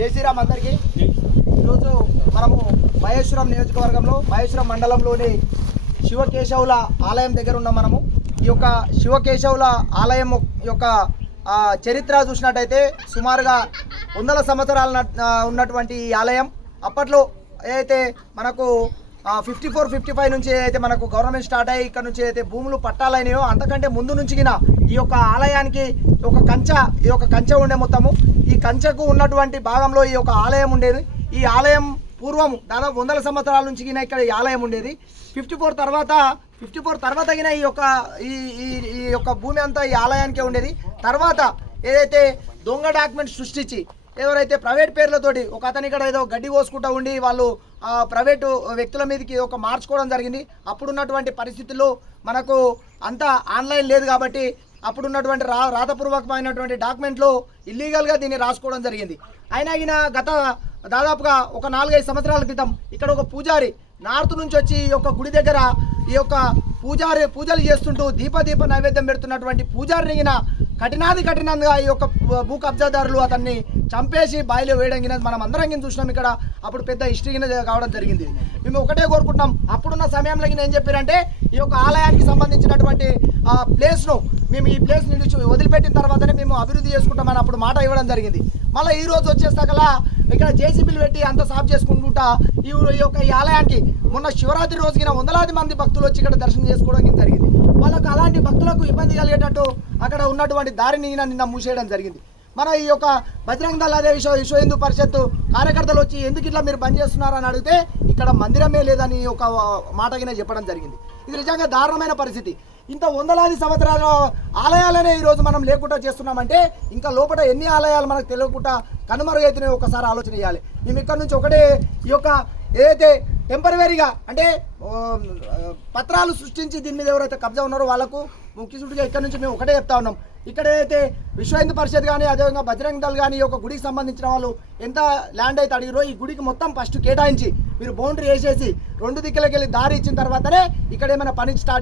జై శ్రీరామ్ అందరికీ. ఈరోజు మనము మహేశ్వరం నియోజకవర్గంలో మహేశ్వరం మండలంలోని శివకేశవుల ఆలయం దగ్గర ఉన్నాం. మనము ఈ యొక్క శివకేశవుల ఆలయం యొక్క చరిత్ర చూసినట్టయితే సుమారుగా 100 సంవత్సరాల ఉన్నటువంటి ఈ ఆలయం అప్పట్లో ఏదైతే మనకు 54-55 నుంచి అయితే మనకు గవర్నమెంట్ స్టార్ట్ అయ్యి ఇక్కడ నుంచి అయితే భూములు పట్టాలైనయో అంతకంటే ముందు నుంచి ఈ యొక్క ఆలయానికి ఈ యొక్క కంచె ఉండే మొత్తము ఈ కంచెకు ఉన్నటువంటి భాగంలో ఈ యొక్క ఆలయం ఉండేది. ఈ ఆలయం పూర్వం దాదాపు 100 సంవత్సరాల నుంచి ఇక్కడ ఈ ఆలయం ఉండేది. 54 తర్వాత ఈ యొక్క భూమి అంతా ఈ ఆలయానికే ఉండేది. తర్వాత ఏదైతే దొంగ డాక్యుమెంట్ సృష్టించి ఎవరైతే ప్రైవేట్ పేర్లతోటి ఒక అతని ఇక్కడ ఏదో గడ్డి కోసుకుంటూ ఉండి వాళ్ళు ప్రైవేటు వ్యక్తుల మీదకి మార్చుకోవడం జరిగింది. అప్పుడున్నటువంటి పరిస్థితుల్లో మనకు అంతా ఆన్లైన్ లేదు కాబట్టి అప్పుడున్నటువంటి రాతపూర్వకమైనటువంటి డాక్యుమెంట్లో ఇల్లీగల్గా దీన్ని రాసుకోవడం జరిగింది. అయినా గత దాదాపుగా ఒక 4-5 సంవత్సరాల క్రితం ఇక్కడ ఒక పూజారి నార్త్ నుంచి వచ్చి ఈ యొక్క గుడి దగ్గర ఈ యొక్క పూజలు చేస్తుంటూ దీప నైవేద్యం పెడుతున్నటువంటి పూజారిని కఠినంగా ఈ యొక్క భూ కబ్జాదారులు అతన్ని చంపేసి బాయిలో వేయడం మనం అందరం చూసినాం. ఇక్కడ అప్పుడు పెద్ద హిస్టరీ కావడం జరిగింది. మేము ఒకటే కోరుకుంటున్నాం, అప్పుడున్న సమయంలో ఏం చెప్పారంటే ఈ యొక్క ఆలయానికి సంబంధించినటువంటి ప్లేస్ను మేము ఈ ప్లేస్ నుంచి వదిలిపెట్టిన తర్వాతనే మేము అభివృద్ధి చేసుకుంటామని అప్పుడు మాట ఇవ్వడం జరిగింది. మళ్ళీ ఈ రోజు వచ్చేస్తాకలా ఇక్కడ జేసీబీలు పెట్టి అంతా సాఫ్ చేసుకుంటా ఈ ఆలయానికి మొన్న శివరాత్రి రోజున వందలాది మంది భక్తులు వచ్చి ఇక్కడ దర్శనం చేసుకోవడం జరిగింది. వాళ్ళకు అలాంటి భక్తులకు ఇబ్బంది కలిగేటట్టు అక్కడ ఉన్నటువంటి దారిని నిన్న మూసేయడం జరిగింది. మన ఈ యొక్క బజరంగ్ దళ అదే విశ్వ హిందూ పరిషత్ కార్యకర్తలు వచ్చి ఎందుకు ఇట్లా మీరు బంద్ చేస్తున్నారని అడిగితే ఇక్కడ మందిరమే లేదని ఒక మాటగిన చెప్పడం జరిగింది. ఇది నిజంగా దారుణమైన పరిస్థితి. ఇంత వందలాది సంవత్సరాల ఆలయాలనే ఈరోజు మనం లేకుండా చేస్తున్నామంటే ఇంకా లోపల ఎన్ని ఆలయాలు మనకు తెలియకుండా కనుమరుగైతున్నాయో ఒకసారి ఆలోచన చేయాలి. మేము ఇక్కడ నుంచి ఒకటే ఈ యొక్క ఏదైతే టెంపరవరీగా అంటే పత్రాలు సృష్టించి దీని మీద ఎవరైతే కబ్జా ఉన్నారో వాళ్ళకు ముఖ్యసుడిగా ఇక్కడ నుంచి మేము ఒకటే చెప్తా ఉన్నాం. ఇక్కడ ఏదైతే విశ్వ హిందూ పరిషత్ కానీ అదేవిధంగా బజరంగ్ దళ్ కానీ ఈ యొక్క గుడికి సంబంధించిన వాళ్ళు ఎంత ల్యాండ్ అయితే అడిగిరో ఈ గుడికి మొత్తం ఫస్ట్ కేటాయించి మీరు బౌండరీ వేసేసి 2 దిక్కులకి వెళ్ళి దారి ఇచ్చిన తర్వాతనే ఇక్కడ ఏమైనా పని స్టార్ట్